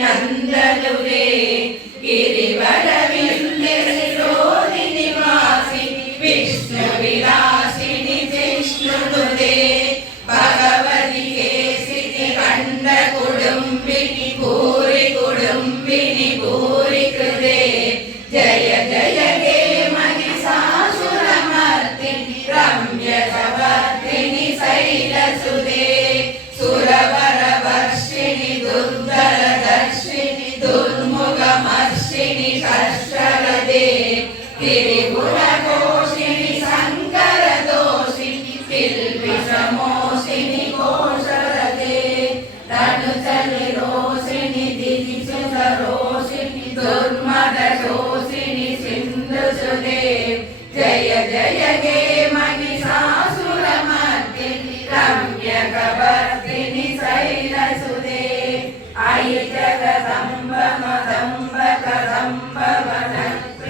नंदनुरे गिरिवरविंदरोधिनि वासिनि विष्णु विलासिनि विष्णुनुदे भगवति केसिनि खंड कुडुंबिनि भूरि कृते जय जय हे महिषासुरमर्दिनि रम्यकवर्धिनि शैलसुते सुरवरवर्षिणि दुर्धरदर्शिनि दुर्मुखमर्षिणि षष्ठरदे त्रिपुरकोशिनि शङ्करदोषिनि किल्बिषमोषिनि कोशरदे तनुचलिरोषिनि दिदिसुतरोषिनि दुर्मदशोषिनि सिन्धुसुते जय जय हे महिषासुरमर्दिनि रम्यकवर्धिनि शैलसुते अयि जगदम्ब मदम्ब कदम्ब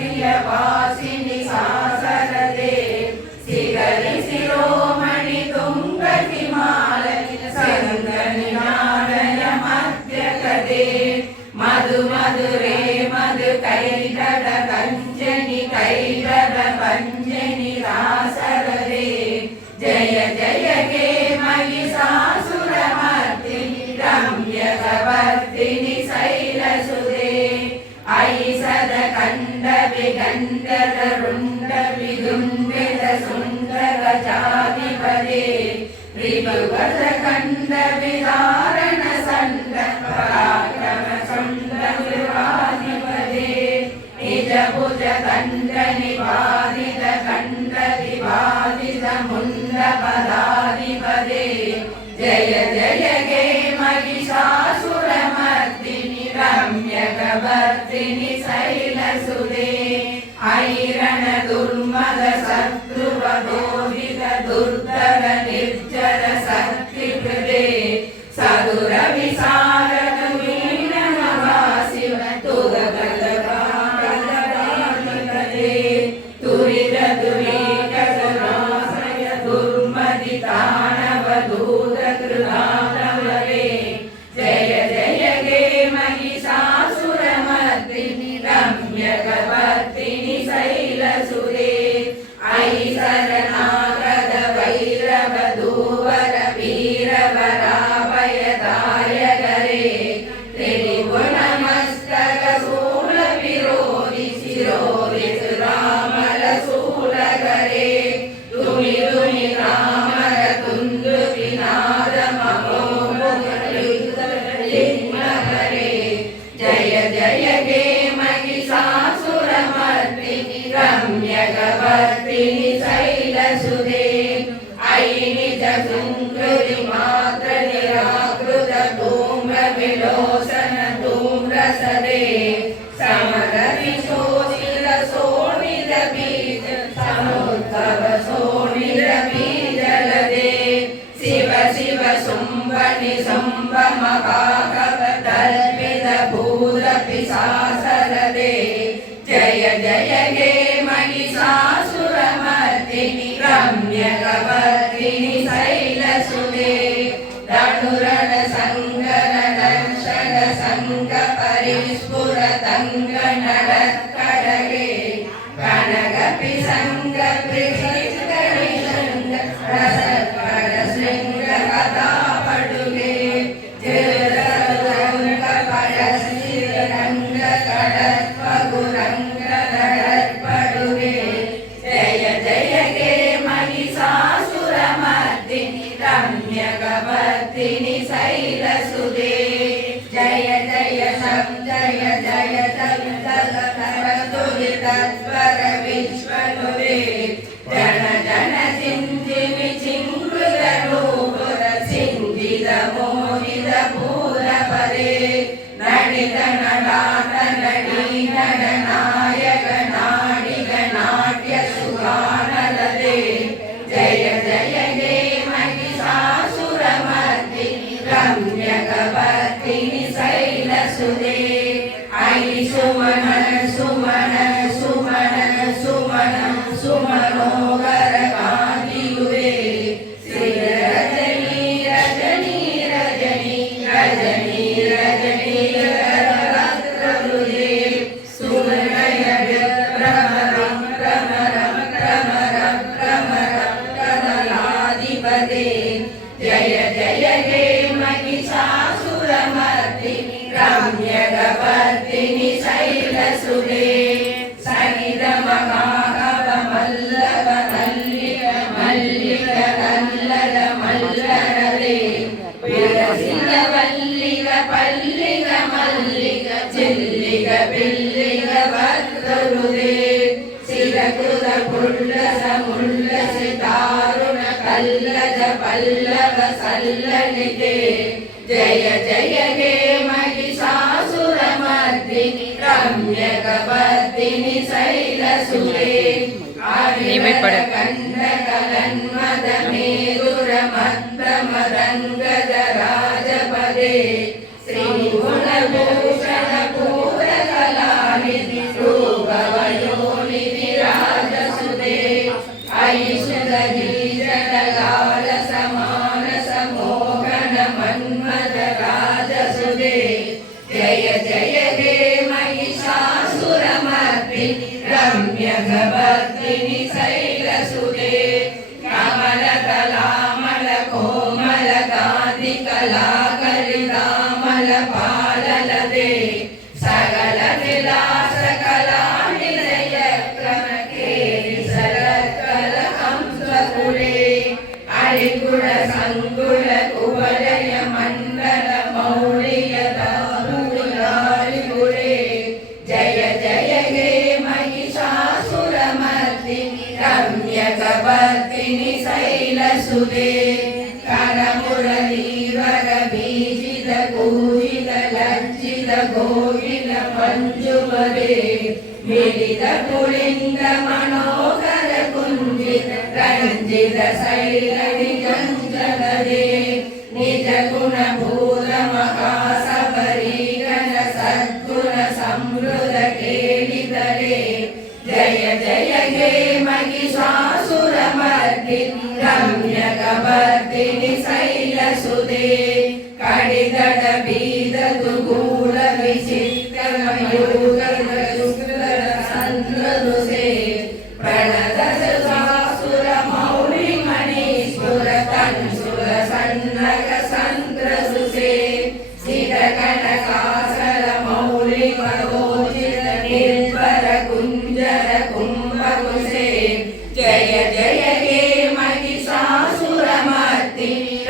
वनप्रियवासिनि सासरदे शिखरि शिरोमणि तुंग हिमालय संगनिनादय मध्यगदे मधु मधुरे मधु कैरड कंजनि कैरड पंजनि रासरदे जय जय हे महिषासुरमर्दिनि रम्यकवर्धिनि शैलसुते अयि सदकण्ड विगण्डर रुण्ड विदुण्डित सुन्दर जातिपदे रिपुवरकण्ड विदारण सण्ड पराक्रम सण्ड विवादिपदे निज भुज दण्ड निवादित खण्ड विवादित मुण्ड पदाधिपदे जय जय हे महिषासुरमर्दिनि रम्यकवर्धिनि शैलसुते ऐरण दुर्मद शत्रुवदोहित दुर्धर निर्जर शक्तिकृते सदुर विशारद वीणवासिव तुगगलकालकालिकते तुरित दुरीकसराश्रय दुर्मदिताणव दूतकृतानवरे जय जय हे महिषासुरमर्दिनि रम्यकवर्धिनि शैलसुते अयि शरणागत भैरव दूवर वीरवराभयदायकरे त्रिभुवनमस्तक शूल विरोधि शिरोधि रामल शूलकरे तुमि तुमि रामर तुन्दु विनाद महोमुखलिङ्गहरे जय जय हे महिषासुरमर्दिनि रम्यकवर्धिनि शैलसुते अयि निज सुकृति मात्र निराकृत धूम्र विलोचन धूम्रसदे समरति शोषित शोणित बीज समुद्भव महाकवतल्पितभूतपिशाचरदे जय जय हे महिषासुरमर्दिनि रम्यकवर्दिनि शैलसुते रणुरण सङ्गर दर्शन सङ्ग परिस्फुरतङ्ग नडत्कडगे कनगपि सङ्ग प्रीतिकरिशृङ्ग रसत्कड शृङ्ग कथापटुगे जिररङ्ग पडस्थिरङ्ग कडत्पगुरङ्ग नडत्पडुगे जय जय हे महिषासुरमर्दिनि रम्यकवर्दिनि शैलसुते जय जय शं जय जय तत्पर विश्वनुरे जन जन चिञ्जिमि चिङ्कृत नूपुर सिञ्जित मोहित पूरपदे नडित नडात नडी नडनायक नाडिग नाट्य सुगानलदे जय जय हे महिषासुरमर्दिनि रम्यकवर्दिनि शैलसुते सुमन सुमन सुमन सुमन सुमनोगर कांतियुरे श्री रजनी रजनी रजनी रजनी रजनी रत्नरुदे सुनय भ्रमरं भ्रमरं भ्रमरं भ्रमरं कमलाधिपते जय जय हे महिषासुरमर्दिनि रम्यकवर्दिनि शैलसुते सनिध महाकवमल्लव मल्लिक मल्लिक कल्लर मल्लरदे विरसित वल्लिक पल्लिक मल्लिक चिल्लिक पिल्लिक वक्तरुदे शिरकृत पुल्लस मुल्लस दारुण कल्लज पल्लव सल्लनिते जय जय हे महिषासुरमर्दिनि रम्यकवर्दिनि शैलसुते कंडकलन्मद मेरुर मद्रमदङ्गज राजपदे श्रीगुणभूषण पूरकलानिधि रूपवयोनिधि राजसुते ऐषुध गीजटलाल समानस मोहन मन्मथ राजसुते जय जय हे महिषासुरमर्दिनि रम्यकवर्दिनि शैलसुते कमलकलामल कोमल कान्ति कलाकलितामल पाललदे सकल विलास कलानिलय क्रमकेलि सरत्कल हंसकुले अरिकुल संकुल कुवलय मण्डल मौलिय दारुलालिकुले जय जय हे महिषासुरमर्दिनि रम्यकवर्दिनि शैलसुते करमुरलीवर बीजित कूजित लज्जित गोविल मंजुमरे मिलित पुलिंद मनोहर कुंजित रंजित शैल निजंजनदे निज गुण भूत महासबरीगण सद्गुण समृद्ध केलिदले जय जय हे महिषासुरमर्दिनि रम्यकवर्दिनि शैलसुते कडिदड बीदतु गूढ विचित्र मयूर संद्रदुसे प्रणदस सासुर मौलि मणिस्फुर तन्सुर सन्नग संद्रसुसे सित कनकासर मौलि करोचित निर्भर कुंजर कुंभकुसे जय जय हे महिषासुरमर्दिनि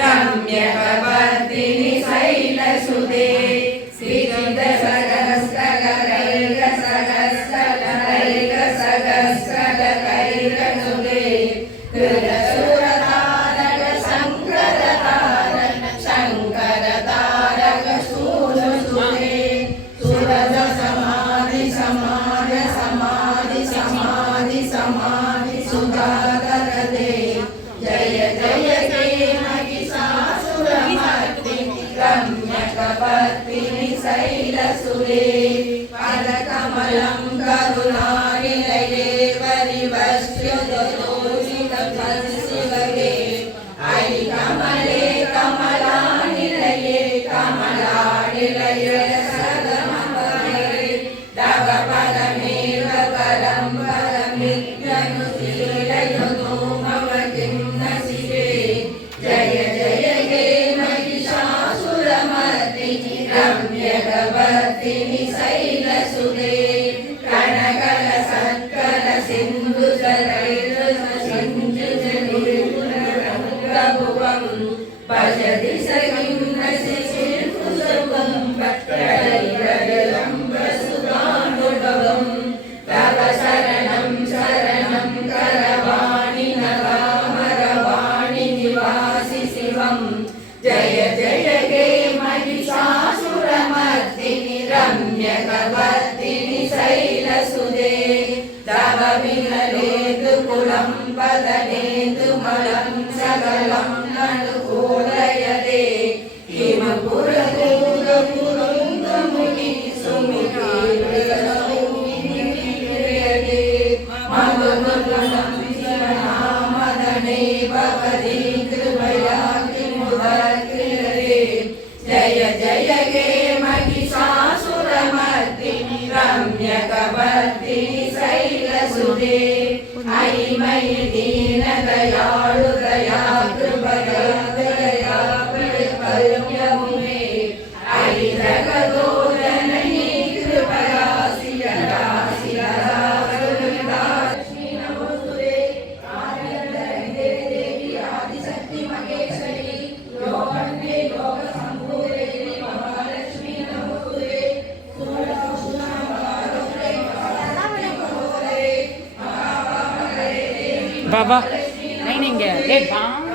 रम्यकवर्दिनि शैलसुरे पदकमलं करुणानिलये परिवश्यदोषितं शिवगे अयि कमले कमलानिलये कमलानिलये सदमपरे तव पदमेव परं परमित्यनुशीलयतो मम किं न शिवे जय जय हे महिषासुरमर्दिनि रम्यकवर्तिनि शैलसुरे कनकल सत्कल सिन्धुजलैर्सिञ्जुजनिर्भुवं भजति सखिं न शिशिर्कुसुमं पत्रैरविलम्बसुधानुभवं तव शरणं शरणं करवाणि नगामरवाणि निवासि शिवं जय जय हे महिषासुरमर्दिनि रम्यकवर्तिनि शैलसुरे तव विमलेन्दु कुलं वदनेन्दु मलं सकलं अनुकूलयते किम पुरदूरपुरुन्दमुनि सुमुखीर्यते मम मुकुलं शिवनामदने भवति कृपया किमुदक्रियते जय जय हे महिषासुरमर्दिनि रम्यकवर्तिनि शैलसुरे अयि मयि दीनदयाळु दया कृपया दया परिपल्यमुमे अयि जगदो जननी कृपया सियरा सियरा लक्ष्मी नमोस्तुते आदिलक्ष्मी देवी आदिशक्ति महेश्वरी योगन्ते योगसम्भूते महालक्ष्मी नमोस्तुते बाबा नहीं नहीं गया ए बांग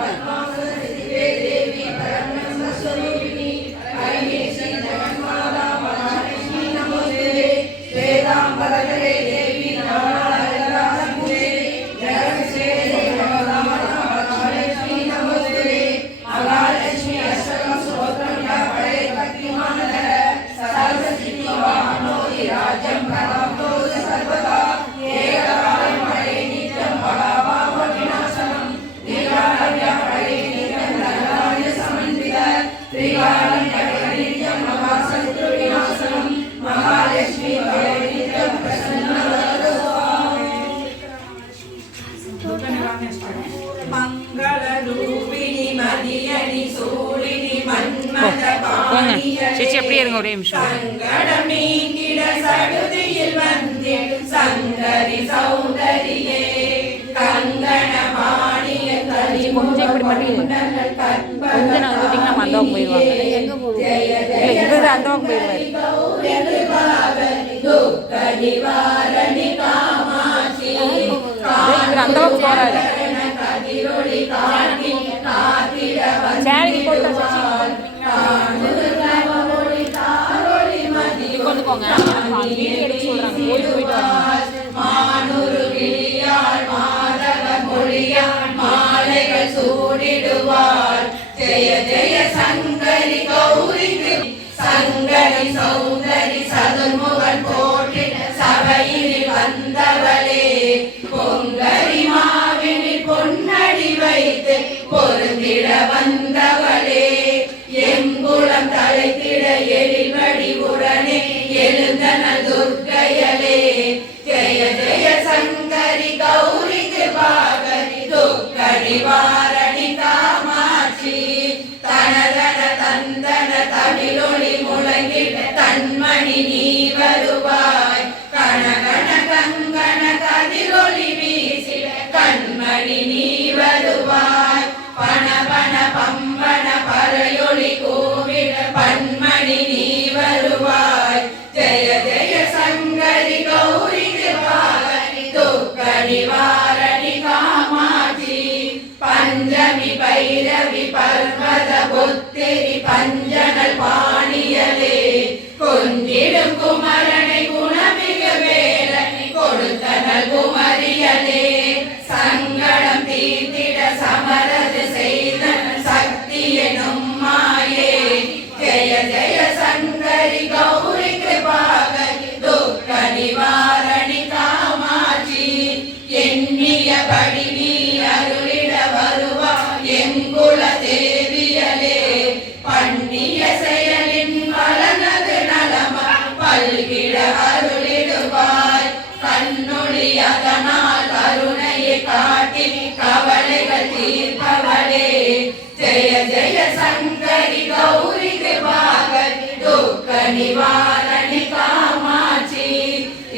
சேச்சி அப்படியே இருங்க ஒரே நிமிஷம் கொஞ்சம் இப்படி மட்டும் கொஞ்சம் நாங்கள் விட்டிங்கன்னா நம்ம அந்த பக்கம் போயிடுவாங்க இல்லை இவர் அந்த பக்கம் போயிடுவார் இவர் அந்த பக்கம் போகிறாரு சேனல் போட்டா கொண்டு போங்க வீடியோ எடுத்து சொல்றாங்க ஓடி போயிட்டு மாலைகள் சூடிடுவார் ஜெய ஜெய சங்கரி கௌரிக்கு சங்கரி சௌந்தரி சதுர்முகன் போற்றின சபையில் வந்தவளே பொங்கரி மாவினில் பொன்னடி வைத்து பொருந்திட வந்தவளே எங்குளம் தலைத்திட எழில் வடிவுடனே எழுந்தனள் துர்க்கையலே ஜெய ஜெய சங்கரி கௌரி கிருபாகரி துக்க நிவாரணி காமாட்சி தனதன தந்தன தமிழொளி முழங்கிட தன்மணி நீ வருவாய் கணகண கங்கண கதிரொளி வீசிட கண்மணி நீ வருவாய் பணபண பம்பன பறையொளி கோவிட பன்மணி நீ வருவாய் ஜெய ஜெய சங்கரி கௌரி கிருபாகரி துக்க நிவாரணி காமாட்சி பஞ்சமி பைரவி பர்வத புத்திரி பஞ்சனல் பாணியலே கொஞ்சிடும் குமரனை குணமிக வேலனை கொடுத்தனல் குமரியலே சங்கடம் தீர்த்திட சமரது செய்த சக்தி எனும் மாயே ஜெய ஜெய சங்கரி கௌரி जय जय शंकरि गौरी कृपाकरि दुःख निवारणि कामाक्षि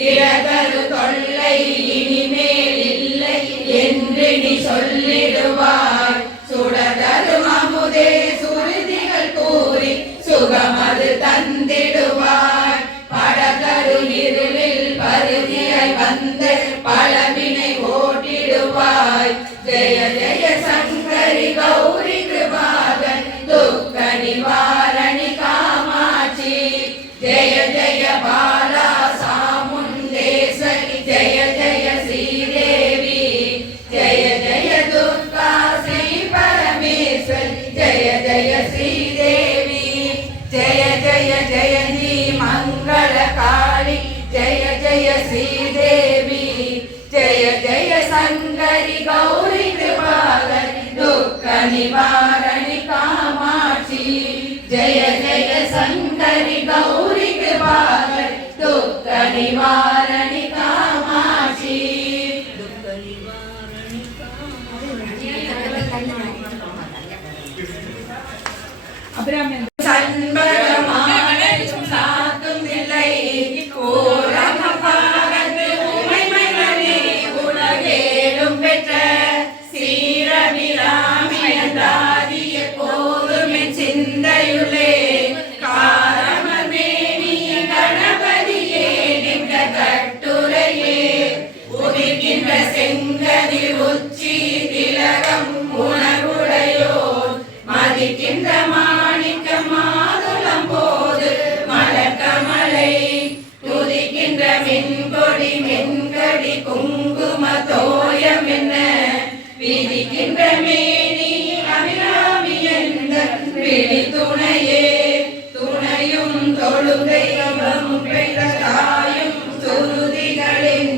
இடதரு தொல்லை இனிமேல் இல்லை என்று நீ சொல்லிடுவாய் சுடதரு அமுதே சுருதிகள் கூறி சுகமது தந்திடுவாய் படதரு இருளில் பருதியாய் வந்து பழவினை ஓட்டிடுவாய் ஜெய ஜெய சங்கரி கௌரி கிருபாகர் துக்க நிவாரணி காமாட்சி ஜெய ஜெய பாலா சாமுண்டேஸ்வரி ஜெய ஜெய ஸ்ரீதேவி ஜெய ஜெய துர்கா ஸ்ரீ பரமேஸ்வரி ஜெய ஜெய ஸ்ரீதேவி जय जय जयंती मंगल काली जय जय श्रीदेवी जय जय शंकरि गौरी कृपाकरि दुःख निवारणि कामाक्षि जय जय शंकरि गौरी कृपाकरि दुःख निवारणि कामाक्षि சண்பகமாலையும் சாத்தும் இல்லை கோரமபாகத்து உமைமகனே உலகேலும் பெற்ற சீரபிராமியந்தாதி எப்போதும் என் சிந்தையுள்ளே காரமமேனிய கணபதியே நின்ற கட்டுரையே உதிக்கின்ற செங்கதிர் உச்சி திலகம் உணர்வுடையோர் மதிக்கின்ற மாணிக்க மாதுளம் போது மலர்கமலை துதிக்கின்ற மென்கொடி மென்கடி குங்கும தோயம் என்ன விதிக்கின்ற மேனி அபிராமி என்ற விழி துணையே துணையும் தொழும் தெய்வம் பெற்ற தாயும் சுருதிகளின்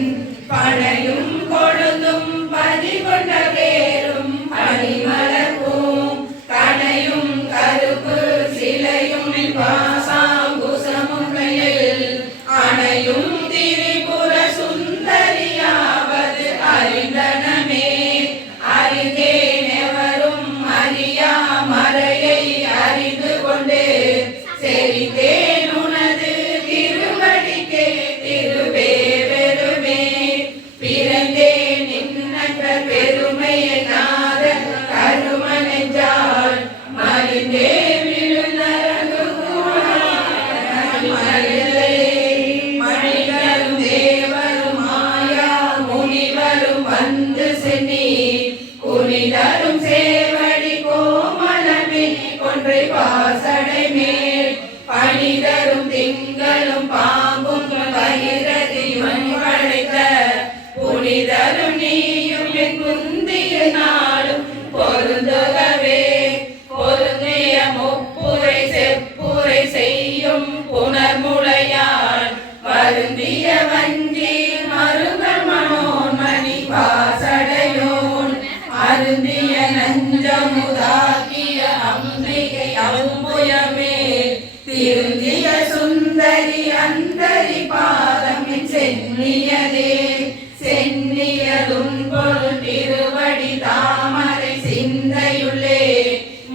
பனையும் கொழுந்தும் பதிகொண்ட பேரும் பனிமலர்வும் கனையும் கருப்பு சிலையும் பாசாங்குசமும் கையில் அணையும் திரிபுர சுந்தரியாவது அறிந்தனமே அறிந்தேன் எவரும் அறியா மறையை அறிந்து கொண்டு செறிந்தேன் உனது திருவடிக்கே திருவே பெருமே பிறந்தேன் நின்ற பெருமையை நாத கருமனெஞ்சால் மறிந்தே விழுநரகு மணிகளும் தேவரும் மாயா முனிவரும் வந்து சென்னி குனிதரும் சேவடி கோமலமே கொன்றை பாசடை மேல் பணிதரும் திங்களும் பாம்பும் பகிரதியும் படைத்த புனிதரும் நீயும் என் குந்திய நாளும் பொருந்துகவே பொருந்திய முப்புரை செப்புரை செய்யும் புனர்முளையான் வருந்திய வஞ்சி மருகன் மனோன்மணி வாசடையோன் அருந்திய நஞ்சமுதாக்கிய அம்பிகை அம்புயமே திருந்திய சுந்தரி அந்தரி பாதம் சென்னியதே சென்னியதும் பொருள் திருவடி தாமரை சிந்தையுள்ளே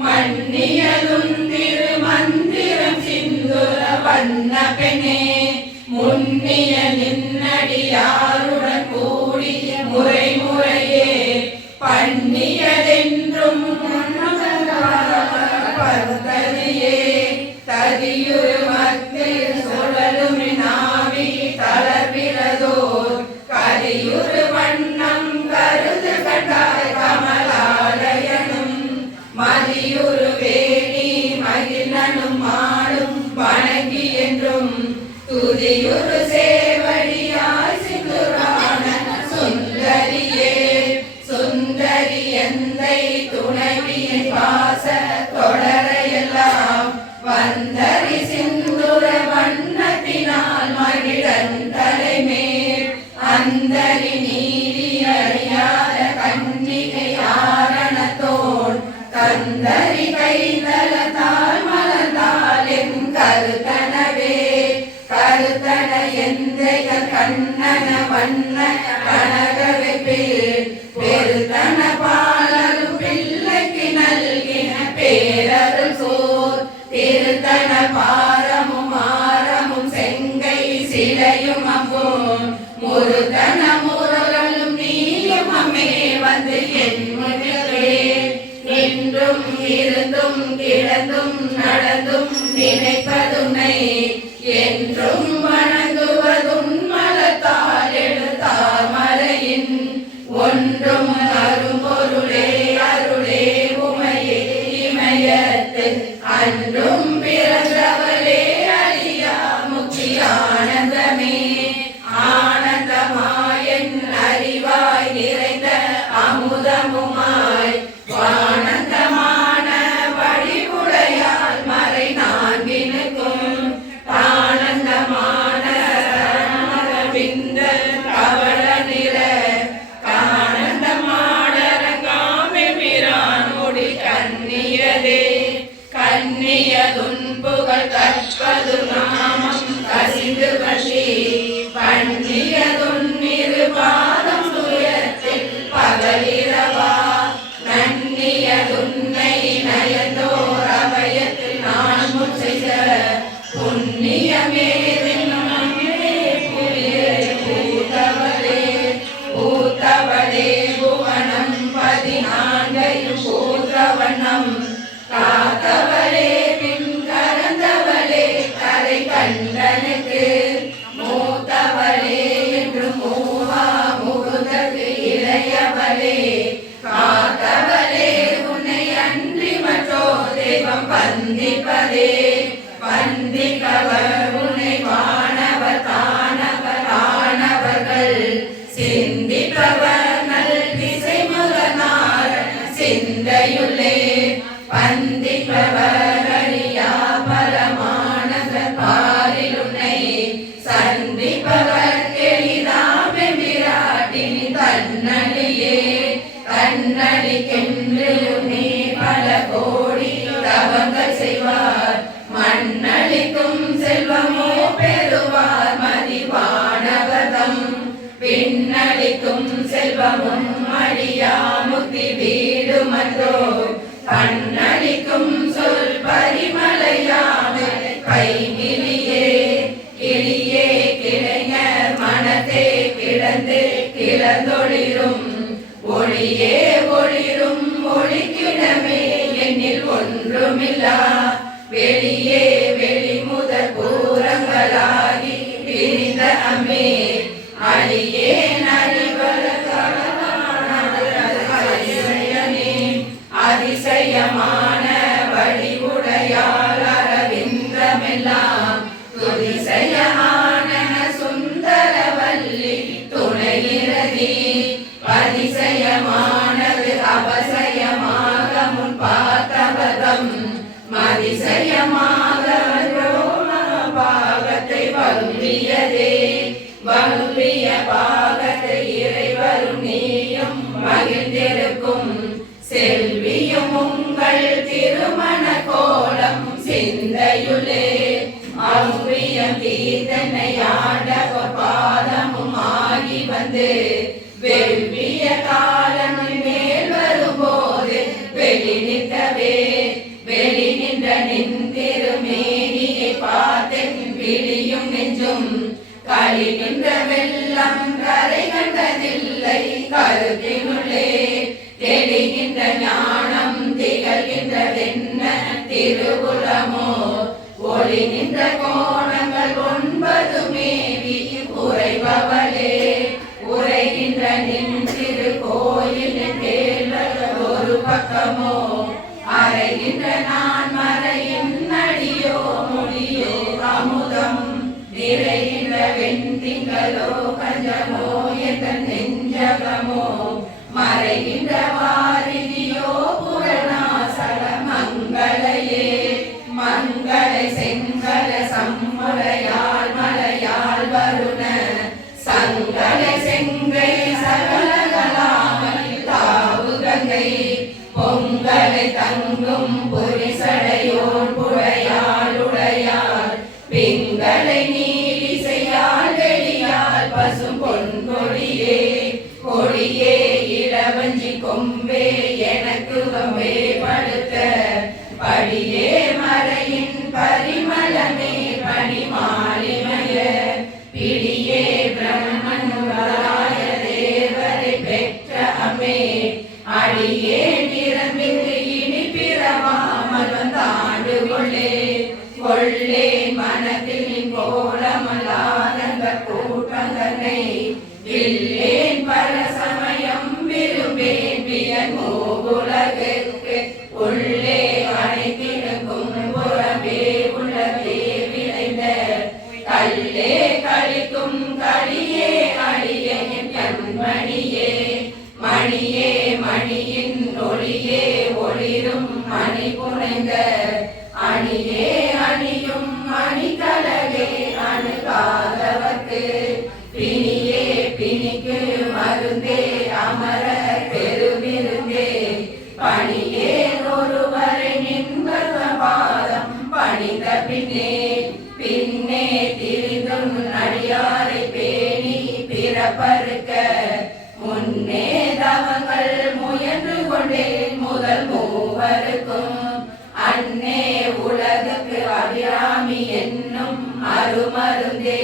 மன்னியதும் திருமந்திரம் சிந்துர வண்ண பெண்ணே முன்னிய நின்னடியாருடன் கூடிய முறை முறையே பண்ணியதென்றும் பருத்ததியே ததியுரு மத்தில் சுழலும் நாவி தளர்பிறதோர் கரியுரு வண்ணம் கருது கண்டாய் கமலாலயனும் மதியுரு வேணி மகிழனும் மாடும் வணங்கி என்றும் துதியுரு சேவடியாய் சிந்துரான சுந்தரியே சுந்தரி எந்தை துணைவியின் பாச தொடரையெல்லாம் வந்தரி சிந்துர வண்ணத்தினால் மகிழன் தலைமேல் அந்தரி நீதி அறியாத கன்னிகை ஆரணத்தோன் கந்தரி கைதலத்தால் மலர்ந்தால் என் கருத்தனவே கருத்தன எந்தைகள் கண்ணன வண்ண கனகவை பெருத்தன பாலரும் பிள்ளைக்கு நல்கி பாரமும் ஆரமும் செங்கை சிலையும் அம்பும் முருகன முருகனும் நீயும் அம்மே வந்து என் முன்னே நின்றும் இருந்தும் கிடந்தும் நடந்தும் நினைப்பதுனை என்றும் வணங்குவதும் மலத்தால் எடுத்தார் மலையின் ஒன்றும் அரும்பொருளே அருளே உமையே இமயத்து அன்றும் பிறந்தவளே அழியா முக்தி ஆனந்தமே ஆனந்தமாயன் அறிவாய் நிறைந்த அமுதமுமாய் ஆனந்தமான வடிவுடையால் மறை நான்கினுக்கும் ஆனந்தமான விந்த கவள நிற ஆனந்தமான காமி பிரான் முடி கண்ணியதே கண்ணியதுன் புகழ் கற்பது நாமம் கசிந்து வசி பண்ணியதுன் இரு பாதம் சுயத்தில் பகலிரவா நன்னியதுன்னை நயந்தோர் அபயத்தில் நான் முன் செய்த புண்ணியமே பூத்தவளே புவனம் 14 பூத்தவண்ணம் காத்தவளே பின் கரந்தவளே கரை கண்டனுக்கு மூத்தவளே என்று மூவா முகுதற்கு இளையவளே காத்தவளே உன்னை அன்றி மற்றோ தெய்வம் பந்திப்பதே பந்திப்பவர் உன்னை வானவர் தானவர் ஆனவர்கள் சிந்திப்பவர் நல் திசை முகனார் சிந்தையுள்ளே பந்திப்பவர் அறியா பரமானந்த பாரில் உன்னை சந்திப்பவர் எளிதாமே விராட்டினி தன்னடியே தன்னடிக்கென்று நீ பல கோடி தவங்கள் செய்வார் மண்ணளிக்கும் செல்வமோ பெறுவார் மதிவானவதம் பின்னளிக்கும் செல்வமும் அழியா முக்தி வீடுமன்றோ பண்ணளிக்கும் சொல் பரிமலையான கைகிளியே கிளியே கிளைஞர் மனத்தே கிடந்து கிளந்தொளிரும் ஒளியே ஒளிரும் ஒளிக்கிடமே என்னில் ஒன்றுமில்லா வெளியே வெளிமுதற் பூரங்களாகி பிரிந்த அம்மே அழியே அதிசயமான வடிவுடையால் அரவிந்தமெல்லாம் துதிசயமான சுந்தரவல்லி துணையிரதி அதிசயமானது அவசயமாக முன் பார்த்தவதம் மதிசயமாக பாகத்தை வல்வியதே வல்விய பாகத்தை இறைவரும் நீயும் மகிழ்ந்திருக்கும் செல்வியும் உங்கள் திருமண கோலம் சிந்தையுள்ளே அவ்வியம் தீர்த்தனை ஆண்டவர் பாதமும் ஆகி வந்து வெவ்விய காலம் மேல் வரும்போது வெளி நின்றவே வெளி நின்ற நின் திருமேனியை பார்த்தென் விழியும் நெஞ்சும் களி நின்ற வெள்ளம் கரை கண்டதில்லை கருத்தினுள்ளே தெளிகின்ற ஞானம் திகழ்கின்றதென்ன திருவுலமோ ஒளி நின்ற கோணங்கள் 9 மேவி உறைபவளே உரைகின்ற நின் திரு கோயில் தேவர் ஒரு பக்கமோ அறைகின்ற நான் மறையின் அடியோ முடியோ அமுதம் நிறைகின்ற வெண்திங்களோ கஞ்சமோ எந்த நெஞ்சகமோ மறைகின்ற வாரிதியோ புரணாசல மங்களையே மங்களை செங்கல சம்முறையால் மலையால் வருண சங்களை செங்கை சகலகலாமல் தாவு கங்கை பொங்கலை தங்கும் புரிசடையோன் புழையால் உடையால் பிங்களை நீலிசையால் வெளியால் பசும் பொன் கொடியே கொடியே இளவஞ்சி கொம்பே எனக்கு வம்பே படுத்த படியே மறையின் பரிமள கொள்ளே கொள்ளே மனத்தில் நின் கோலமல்லாதங்க கூட்டங்கனை இல்லேன் பல சமயம் விரும்பேன் வியன் மூவுலகுக்கு உள்ளே அனைத்தினுக்கும் புறமே உள்ளதே விளைந்த கல்லே கழிக்கும் களியே அடியே கண்மணியே மணியே மணியின் ஒளியே ஒளிரும் மணி புனைந்த அணியே அணியும் மணிக்கலகே அணுகாதவர்க்கு பிணியே பிணிக்கு மருந்தே அமர பெருமிருந்தே பணியே ஒருவரை நின்பத பாதம் பணிந்த பின்னே பின்னே திரிந்தும் அடியாரை பேணி பிறப்பறுக்க முன்னே தவங்கள் முயன்று கொண்டேன் முதல் மூவருக்கும் அன்னே உலகுக்கு அபிராமி என்னும் அருமருந்தே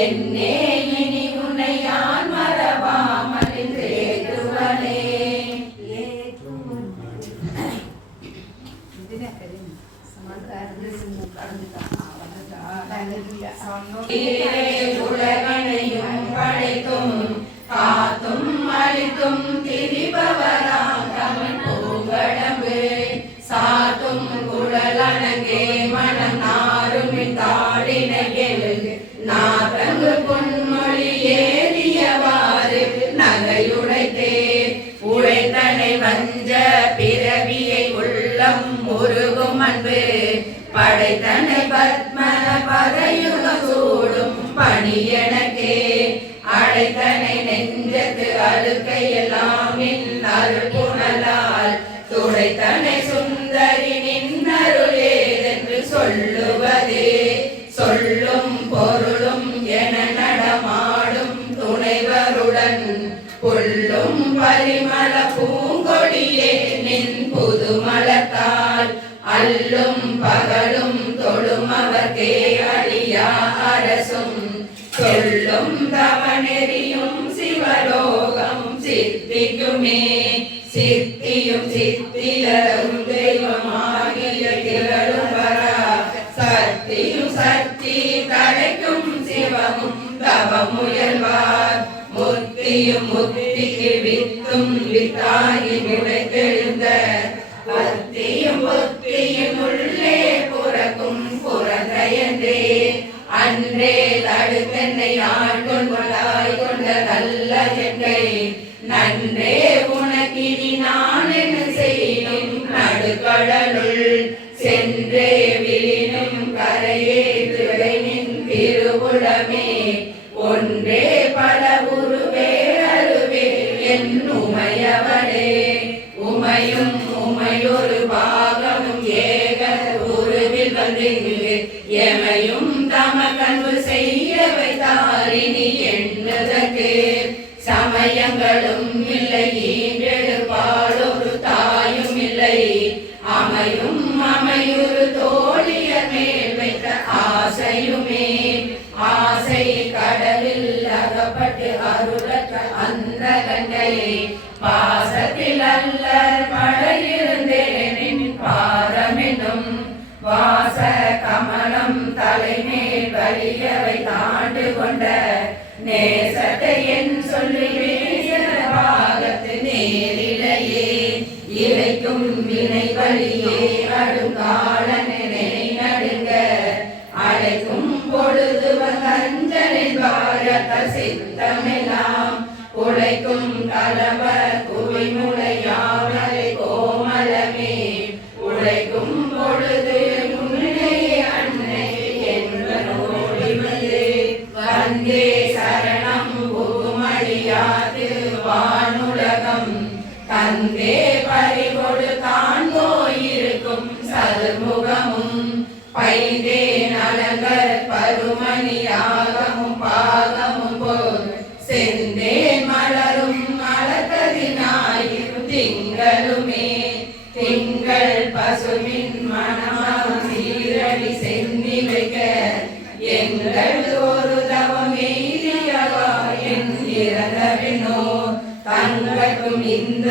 என்னே இனி உன்னை யான் மறவாமல் தேடுவனே. உலகனையும் படைத்தும் காத்தும் அளித்தும் திரிபவராம் தமிழ் பூங்கடம்பு சாத்தும் குழலணங்கே மனம் நாருமின் தாளினையில் நாதங்கு பொன்மொழி ஏறியவாறு நகையுடைத்தே உழைத்தனை வஞ்ச பிறவியை உள்ளம் முருகும் அன்பு படைத்தனை பத்ம பதயுக சூடும் பணி எனக்கே அடைத்தனை நெஞ்சத்து அழுக்கையெல்லாம் நின் அருள் புனலால் துடைத்தனை சுந்தரி நின்னருளேதென்று சொல்லுவதே சொல்லும் பொருளும் என நடமாடும் துணைவருடன் புல்லும் பரிமள பூங்கொடியே நின் புதுமலத்தால் அல்லும் பகலும் தொழும் அவர்க்கே அழியா அரசும் சொல்லும் தவநெறியும் சிவலோகம் சித்திக்குமே சித்தியும் சித்திலரும் தெய்வமாகிய திகழும் வரா சக்தியும் சக்தி தலைக்கும் சிவமும் தவமுயல்வார் முத்தியும் முத்திக்கு வித்தும் வித்தாகி முளைத்தெழுந்த புத்தியும் புத்தியும் உள்ளே புறக்கும் புறந்தையன்றே அன்றே தடுத்தென்னை ஆட்கொண்டாய் கொண்ட நல்ல என்கை நன்றே உனக்கினி நான் என்ன செய்யும் நடுக்கடலுள் சென்றே விழினும் கரையே திரைனின் திருவுளமே ஒன்றே பல உருவே அருவே என் உமையவளே உமையும் உமையொரு பாகமும் ஏக உருவில் வந்திங்கு எமையும் தமக்கன்பு செய்ய வைத்தாரினி எண்ணுதற்கு சமயங்களும் இல்லை ஈன்றெடுப்பாளொரு தாயும் இல்லை அமையும் அமையுறு தோழிய மேல் வைத்த ஆசையுமே ஆசை கடலில் அகப்பட்டு அருளற்ற அந்த கண்டையை பாசத்தில் அல்லர் படையிருந்தேனின் பாரமெனும் வாச கமலம் தலைமேல் வலியவை தாண்டு கொண்ட நேசத்தை என் சொல்லி பாகத்து நேரிடையே இறைக்கும் வினை வழியே அடுங்கால நினை நடுங்க அழைக்கும் பொழுது வந்தஞ்சலில் பாரத சித்தமெல்லாம் உழைக்கும் கலவ குவிமுளையாவலை கோமலமே உழைக்கும் பொழுது முன்னே அன்னை என்பனோடி வந்தே சரணம் பூமழியாது வானுலகம் தந்தே பறிகொடு காண்போயிருக்கும் சதுர்முகமும் பைந்தே நலங்கள் பருமணியாகமும் பாகமும் போல் செந்தே மலரும் மலர்கதினாயும் திங்களுமே திங்கள் பசுமின் மனமாம் சீரடி சென்னி வைக்க எங்கள் ஒரு தவம் எய்தியவா என் இறந்தவினோ தங்கட்கும் இந்த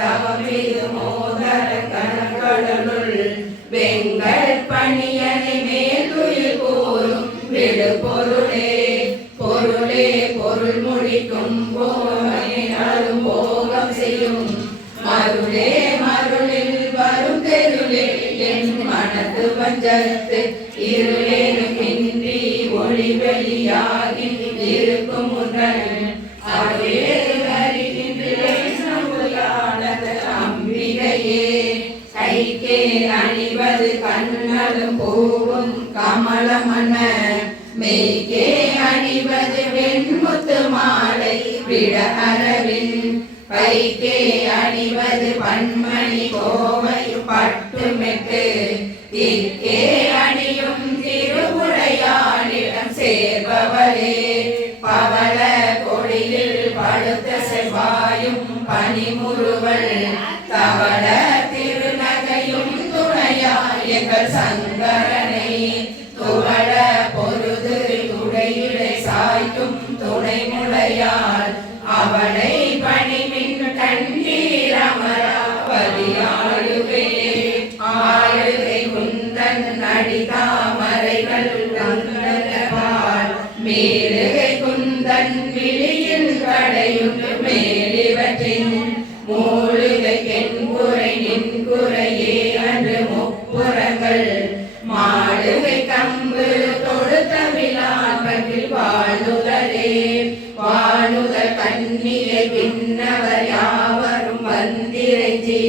தவம் எய்து மோதர கணக்கடலுள் வெங்கள் பிரபஞ்சத்து இருளேனும் இன்றி ஒளி வெளியாகி இருக்கும் முன்னன் அம்பிகையே கைக்கே அணிவது கண்ணலும் பூவும் கமலமன மெய்க்கே அணிவது வெண்முத்து மாலை விட அரவின் பைக்கே அணிவது பன்மணி கோவை பட்டுமெட்டு திக்கே அணியும் திருவுடையானிடம் சேர்பவளே பவள கொடியில் படுத்த செவ்வாயும் பனிமுறுவல் தவள திருநகையும் துணையாய் எங்கள் சங்கரனை துவள பொருது துடையிடை சாய்க்கும் துணை முளையால் அவளை பணிமின் கண்ணீரமராவதி ஆளுகை ஆளுகை குந்தன் அடி தாமரைகள் தந்தபால் மேலுகை குந்தன் விழியில் கடையுண்டு மேலிவற்றின் மூலிகை கென்புரை நின்குறையே அன்று முப்புறங்கள் மாளுகை கம்பு தொடுத்த விழாவில் வாழுதலே வாழுதல் கண்ணியை பின்னவர் யாவரும் வந்திரைஞ்சி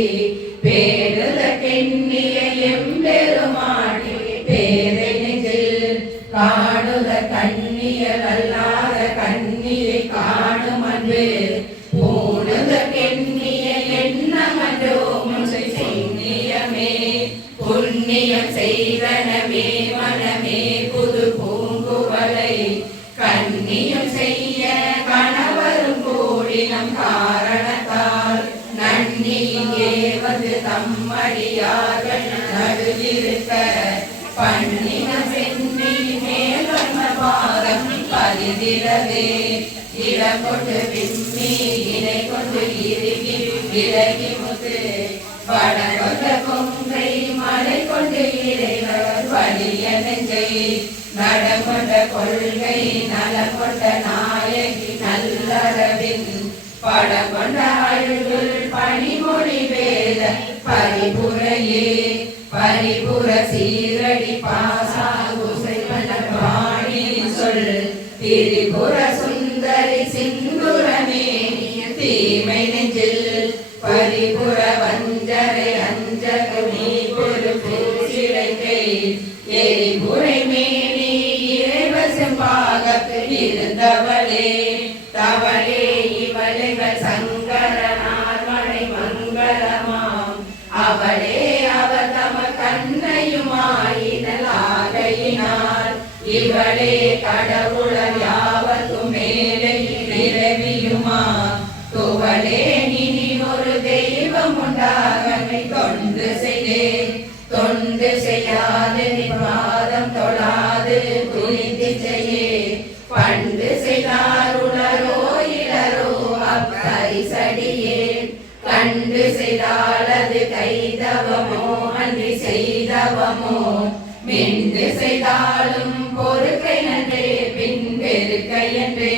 பேடுத கெண்ணிய எம்பெருமாடி பேரை நெஞ்சில் காணுத கண்ணியல் அல்லாத கண்ணியை காணும் அன்பு பூணுத கெண்ணிய எண்ணமன்றோ முன்சை புண்ணியமே புண்ணியம் செய்தனமே மனமே புது பூங்குவலை கண்ணியம் செய்ய கணவரும் கூடினம் காரணத்தால் நன்னியே வந்து தம்மடியார்கள் நடுவிருக்க பண்ணினம் சென்னி மேல்வண்ண பாதம் பதிதிடவே இடம் கொண்டு விம்மி இணை கொண்டு இறுகி விலகி முத்து வடம் கொண்ட கொங்கை மலை கொண்டு இறைவர் வலிய நெஞ்சை நடம் கொண்ட கொள்கை நலம் கொண்ட நாயகி நல்லறவின் படம் கொண்ட அழுகுள் பணிமொழி வேத பரிபுரையே பரிபுர சீரடி பாசாகுசை பாணியின் சொல் திரிபுர சுந்தரி சிந்துரமேனிய தீமை நெஞ்சில் பரிபுர வஞ்சரை அஞ்சக நீ பொறு பூசிடைக்கை எரிபுரை மேனி இறைவசம்பாகத்து இருந்தவளே தவளே இவளைகள் சங்கரனார் மனை மங்களமாம் அவளே அவர் தம கண்ணையுமாயினல் ஆகையினால் இவளே கடவுளர் யாவர்க்கும் மேலே பிறவியுமா துவளே நினி ஒரு தெய்வம் உண்டாகமை தொண்டு செய்தே தொண்டு செய்யாது நிபாதம் தொழாது துணிந்து செய்யே பண்டு செய்தார் உணரோ இளரோ அப்பரிசடியே கண்டு செய்தாலது கைதவமோ அன்றி செய்தவமோ மென்று செய்தாலும் பொறுக்கை நன்றே பின் வெறுக்கை என்றே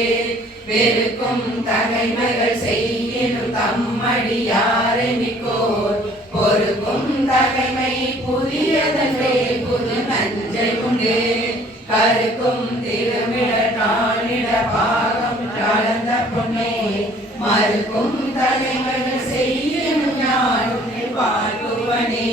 வெறுக்கும் தகைமைகள் செய்யினும் தம்மடியாரை மிக்கோர் பொறுக்கும் தகைமை புதியதன்றே புது நஞ்சை உண்டு கருக்கும் திருமிழானிட பாகம் கலந்த பொன்னே மறுக்கும் தகைமைகள் செய்யும் ஞானும் பார்க்குவனே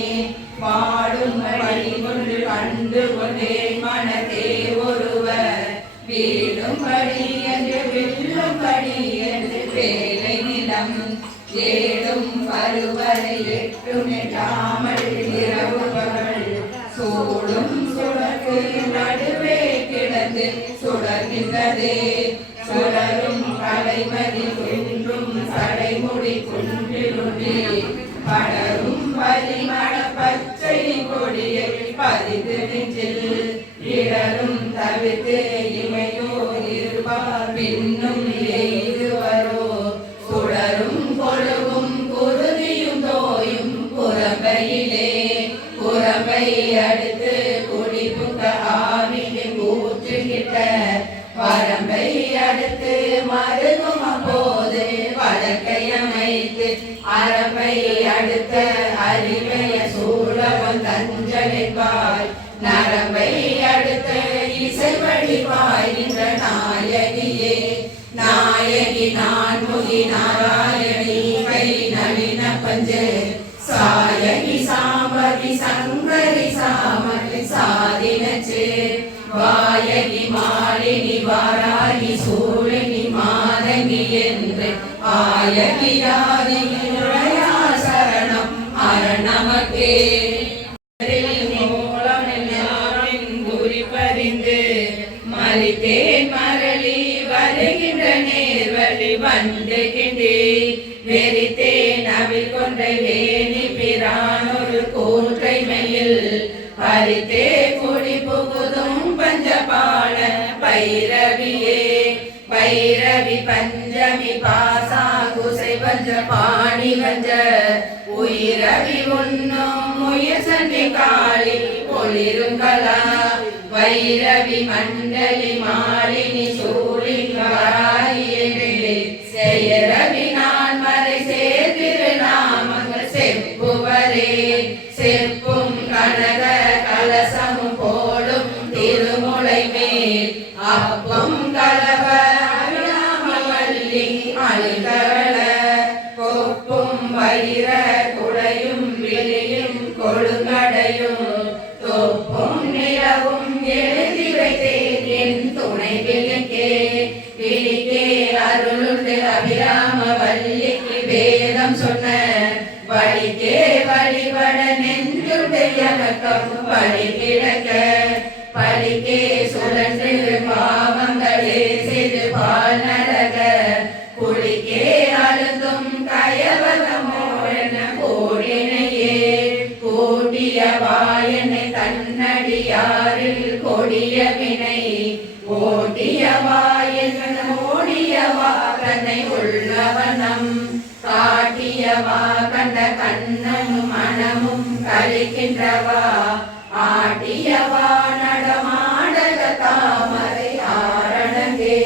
பாடும் பணிகொண்டு கண்டு கொண்டே மனதே ஒருவர் வீடும்படி என்று வில்லும்படி என்று வேலை நிலம் ஏடும் பருவரை எட்டும் எட்டாமல் இரவுகள் சூடும் சுடக்கு நடுவே கிடந்து சுடர்கின்றதே சுடரும் கலைமதி குன்றும் சடைமுடி குன்றிலுண்டி படரும் பரிமள பச்சை கொடியை பதித்து நெஞ்சில் இடரும் தவிர்த்து இமையோ இருப்பார் பின்னும் எய்துவரோ சுடரும் கொழுவும் குருதியும் தோயும் புறம்பையிலே புறம்பை அடுத்து குடிப்புக்க ஆவியின் ஊற்றுகிட்ட வரம்பை அடுத்து மருகும் அப்போது வழக்கை அமைத்து அரம்பை அடுத்த அறிவைய சூழவன் தஞ்சலிப்பாய் நரம்பை அடுத்த இசை வடிவாய் நின்ற நாயகியே நாயகி நான்முகி நாராயணி கை நளின பஞ்ச சாயகி சாம்பவி சங்கரி சாமரி சாதினச்சு வாயகி மாலினி வாராகி சூழினி மாதங்கி என்று ஆயகி யாதிகி நுழையா சரணம் அரணமக்கே குறிப்பறிந்து மறித்தேன் மரளி வருகின்ற நேர்வழி வந்து கிண்டி வெறித்தேன் அவில் கொன்றை வேணி பிரான் ஒரு கூற்றை மெயில் பறித்தே குடி புகுதும் பஞ்சபால பைரவியே பைரவி பஞ்சமி பாசா குசை பஞ்ச பாணி பஞ்ச உயிரவி உண்ணும் உயசந்தி காளி ஒளிருங்கலா வைரவி மண்டலி மாலினி சூழின் வாராயியே செயரவி நான் மறை சேர்த்திரு நாமங்கள் செப்புவரே செப்பும் கனக கலசமும் போலும் திருமுலை மேல் அப்பம் கலவ அபிராமவல்லி அழுகல கொப்பும் வைர குடையும் விழியும் கொழுங்கடையும் தொப்பும் நிலவும் எழுதி வைத்தேன் என் துணை விழிக்கே விழிக்கே அருளுண்டு அபிராமவல்லிக்கு வேதம் சொன்ன வழிக்கே வழிபட நெஞ்சுண்டு எனக்கும் வழி கிடக்க பழிக்கே சுழன்று பாவங்களே செய்து பால் நரக குளிக்கே அழுந்தும் கயவதமோழன கோடினையே கூட்டியவா என்னை தன்னடியாரில் கொடிய வினை ஓட்டியவா என்ன ஓடியவா தன்னை உள்ளவனம் காட்டியவா கண்ட கண்ணனும் மனமும் கழிக்கின்றவா ஆட்டியவா நடமாடக தாமரை ஆரணங்கே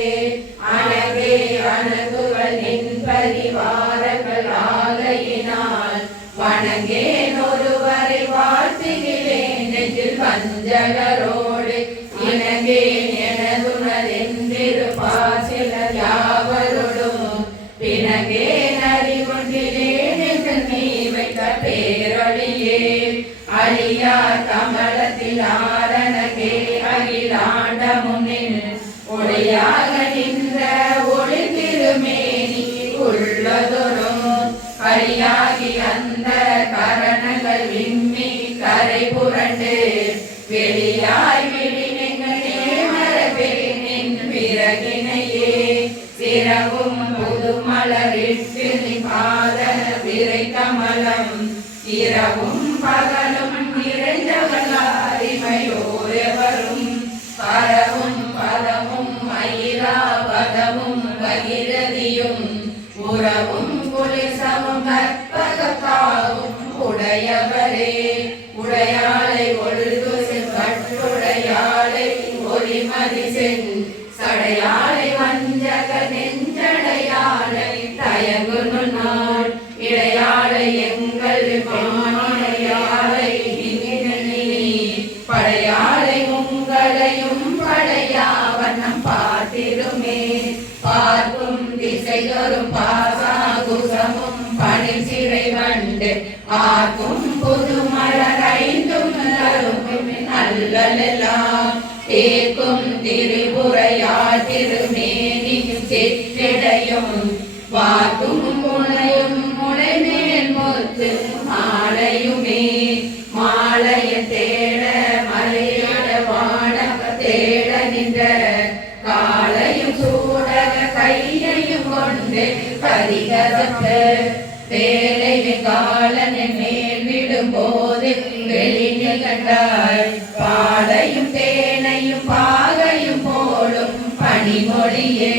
அழகே அணகுவல் நின் பரிவாரங்கள் ஆகையினால் வணங்கேன் ஒருவரை வாழ்த்துகிறேன் நெஞ்சில் வஞ்சகரோடு இணங்கேன் எனதுணரெந்திரு பாசிலர் யாவரோடும் பிணங்கேன் அறிவொன்றிலேன் என்று நீ வைத்த பேரொழியே அழியார் கமலத்தில் ஆரணகே அகிலாண்ட முன்னில் ஒளியாக நின்ற ஒளி திருமேனி உள்ளதொரும் கரியாகி அந்த கரணங்கள் விம்மி கரை புரண்டு வெளியாய் விழினெங்கே மரபேனின் பிறகினையே சிறவும் புது மலரிட்டு பாதன விரை கமலம் இரவும் பகலும் நிறைந்தவல்லாரிமையோரெவரும் பரவும் பதமும் மயிலாபதமும் பகிரதியும் உறவும் குலிசமும் கற்பகத்தாவும் உடையவரே உடையாளை ஒழுது கட்டுடையாளை ஒளிமதி சென் சடையாளை வஞ்சக நெஞ்சடையாளை தயங்கு நாள் இடையாளை எங்கள் பெண்மணியாளை படையாளை உங்களையும் படையா வண்ணம் பார்த்திருமே பார்க்கும் திசைதொரும் பாசாகுசமும் பணில் சிறை வண்டு ஆக்கும் புது மலர் ஐந்தும் நல்லலெல்லாம் தேக்கும் திரிபுரையாள் திருமேனியும் சிற்றிடையும் வாக்கும் முனையும் முனை மேல் முத்து மாலையுமே மாலைய தேட மலையோட வாட தேட நின்ற காலையும் சூடக கையையும் கொண்டு கரிகரப்ப வேலை காலனின் மேல் விடும் போது வெளியில் கண்டாய் பாலையும் தேனையும் பாகையும் போலும் பனிமொழியே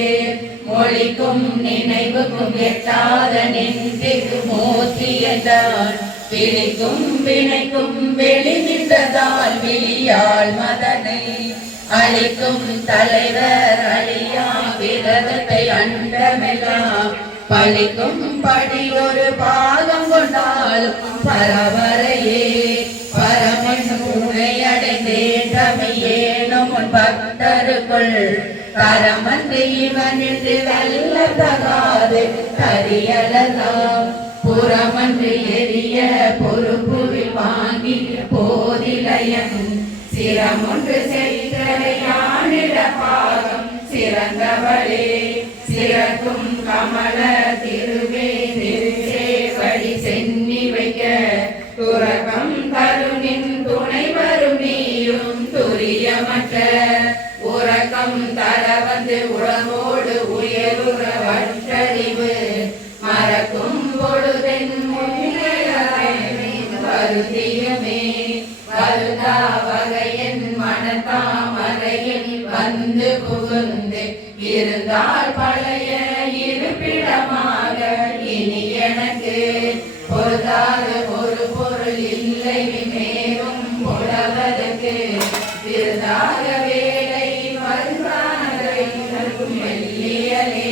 மொழிக்கும் நினைவுக்கும் எட்டாத நெஞ்சுக்கு மூர்த்தி என்றார் விழிக்கும் வினைக்கும் வெளி நின்றதால் விழியாள் மதனை அழிக்கும் தலைவர் அழியா விரதத்தை அண்டமெல்லாம் பழிக்கும் படி ஒரு பாகம் கொண்டாலும் பரவரையே பரமன் உனை அடைந்தே கொள் தரம் வந்து இவன் என்று வெல்ல தகாது கரியலாம் புறமன்று எரிய பொறுப்புவில் வாங்கி போதிலையன் சிரமொன்று செய்தலையானிட பாகம் சிறந்தவளே சிறக்கும் கமல திருவே திருச்சேவடி சென்னி வைக்க துறக்கம் தருணின் துணை வரும் நீயும் துரியமற்ற உறக்கம் தர வந்து உடம்போடு உயருற வற்றறிவு மறக்கும் பொழுதென் வருதியுமே வருதா வகையன் மனத்தாமரையில் வந்து புகுந்து இருந்தால் பழைய இருப்பிடமாக இனி எனக்கு பொருதாத ஒரு பொருள் இல்லை மேலும் புலவதற்கு விருதாக வேலை மறுநாளை மெல்லியலே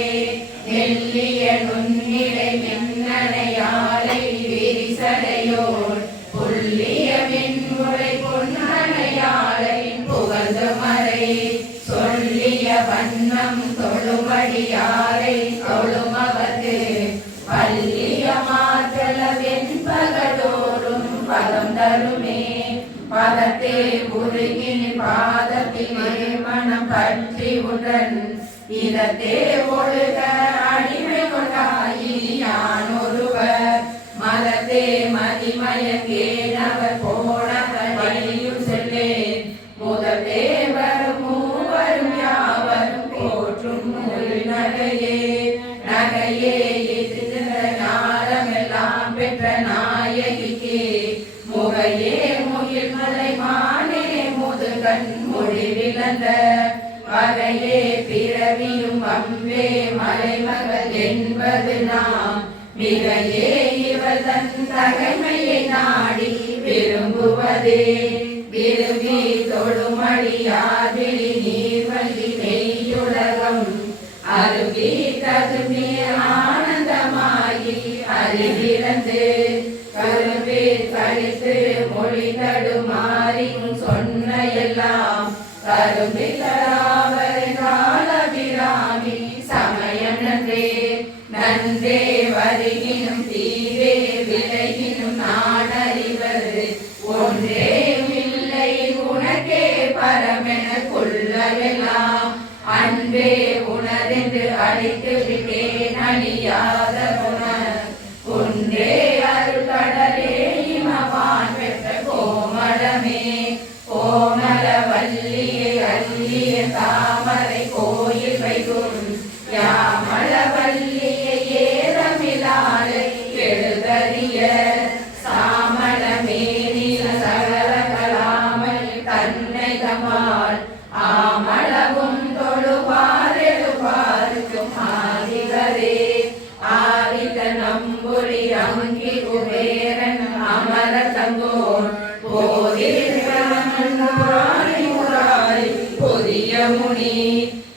மெல்லிய நுண்ணிடை மின்னணையாலை விரிசடையோர் புள்ளிய மின்முறை பொன்னணையாலை புகழ்ந்து மறை சொல்லிய வண்ணம் தொழுமடியாரை தொழுமவது பள்ளிய மாற்றல வெண்பகடோறும் பதம் தருமே பதத்தே உருகின் பாதத்திலே மனம் பற்றி உடன் இதத்தே ஒழுக அடிமை கொண்டாயி யான் ஒருவர் மதத்தே மதிமயங்கேனவர் போனவர் வழியும் செல்லேன் முதலே வரும் மூவரும் யாவரும் போற்றும் நகையே நகையே ஞானமெல்லாம் பெற்ற நாயகிக்கே முகையே முகில் மலை மானே முதுகன் முடிவிழந்த வகையே பிறவியும் வம்பே மலைமகள் என்பது நாம் மிகையே இவர் தன் தகைமையை நாடி விரும்புவதே விரும்பி தொழுமடியாதிரி நீர்வழி மெய்யுலகம் அருகி தகுதி ஆனந்தமாகி அறிவிறந்து கருவே கழித்து மொழி தடுமாறி சொன்ன எல்லாம் கரும்பிலாவரை காலபிராமி சமயம் நன்றே நன்றே வருகினும் தீவே விலகினும் நாடறிவர் ஒன்றே இல்லை உனக்கே பரமென கொள்ளவெல்லாம் அன்பே உணரென்று அழைத்து விட்டேன் அழியாத உணர் ஒன்றே அருள்கடலே இமவான் பெற்ற கோமளமே கோமல வல்லியை அள்ளிய தாமரை கோயில் வைகும் யாமள வல்லியை ஏதமிலாலை எழுதறிய சாமள மேனில சகல கலாமல் தன்னை தமால் ஆமளவும் தொழுவாரெழுவாருக்கும் ஆதிகரே ஆதித்த நம்புரி அங்கி குபேரன் அமர தங்கோன் புதிய முனி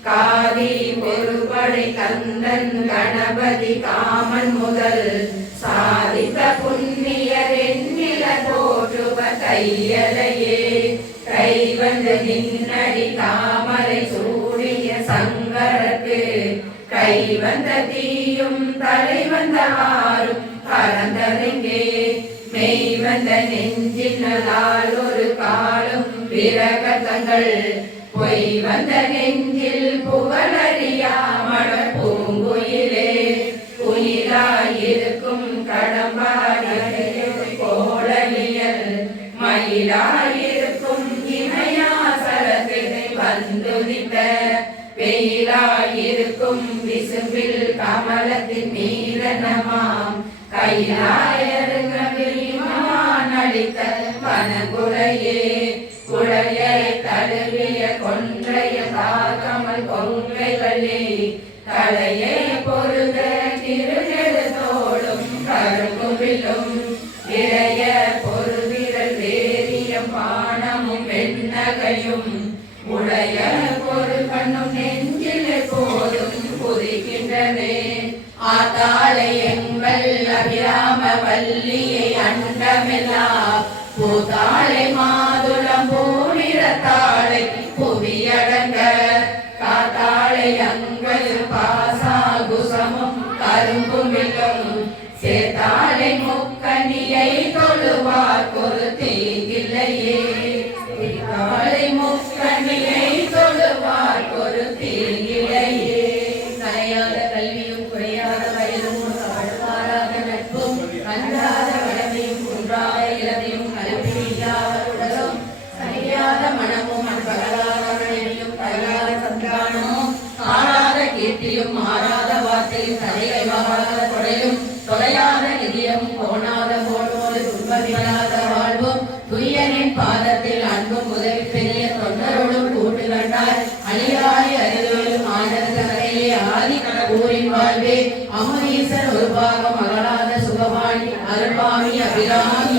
காதி பொறுபடை கந்தன் கணபதி காமன் முதல் சாதித்த புண்ணியர் எண்ணில போற்றுவ கையலையே கைவந்த நின்னடி தாமரை சூடிய சங்கரத்து கைவந்த தீயும் தலைவந்த ஆறும் கலந்தறிங்கே மெய்வந்த நெஞ்சினால் ஒரு காலம் விரகத்தங்கள் பொய் வந்த நெஞ்சில் புகழறியாமட பூங்குயிலே குயிலாயிருக்கும் கடம்பாடிய கோடலியல் மயிலாயிருக்கும் இமயாசலத்தினை வந்துதித்த வெயிலாயிருக்கும் விசும்பில் கமலத்தின் நீலனமாம் கைலாயருங்கவிமான் அளித்த வனகுலையே குழையை தழுவிய கொன்றைய காக்கமல் கொங்கைகளே தலையை பொருத திருநெடுதோடும் கருங்குவிலும் இளைய பொருவிரல் வேரியம் பானமும் வெண்ணகையும் உடைய ஒரு கண்ணும் நெஞ்சில் போதும் புதிக்கின்றனே ஆத்தாளை எங்கள் அபிராம வல்லியை அண்டமெல்லாம் பூத்தாளை மாதுளம் பூனிறத்தாளை புவியடங்க ஒரு தீங்கில்லையே காலை முக்கண்ணியை தொழுவார் ஒரு தீங்கில்லையே கலையாத கல்வியும் குறையாத வயதும் மாறாத நட்பும் அன்றாத வளமையும் குன்றாத இளமையும் கல்வியில்லாத உடலும் சரியாத மனமும் பகலாத மனைவியும் பகலாத சந்தானமும் ஆறாத கீர்த்தியும் மாறாத வார்த்தையும் தலையை வாழாத கொடையும் தொலையாத நிதியம் போனாத போனோடு துன்பமில்லாத வாழ்வும் துய்யனின் பாதத்தில் அன்பும் உதவி பெரிய தொண்டரோடும் கூட்டு கண்டால் அழியாய் அறிவியலும் ஆனந்தரையே ஆதி ஊரின் வாழ்வே அமுதீசன் ஒரு பாகம் அகலாத சுகவாணி அருள்பாமி அபிராமி